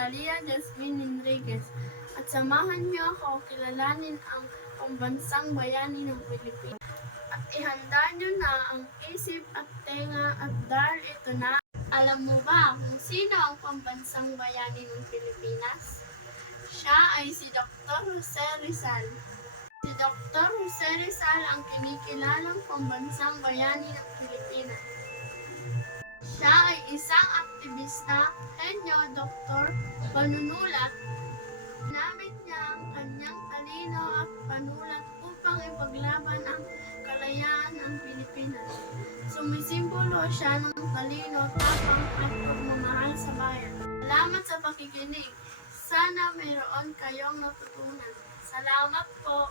Analia Jasmine Enriquez at samahan niyo ako kilalanin ang pambansang bayani ng Pilipinas. At ihanda niyo na ang isip at tenga at dahil ito na. Alam mo ba kung sino ang pambansang bayani ng Pilipinas? Siya ay si Dr. Jose Rizal. Si Dr. Jose Rizal ang kinikilalang pambansang bayani ng Pilipinas. Siya ay isang aktivista, henyo, doktor, panunulat. Ginamit niya ang kanyang talino at panulat upang ipaglaban ang kalayaan ng Pilipinas. Sumisimbolo siya ng talino, tapang at pagmamahal sa bayan. Salamat sa pakikinig. Sana mayroon kayong natutunan. Salamat po.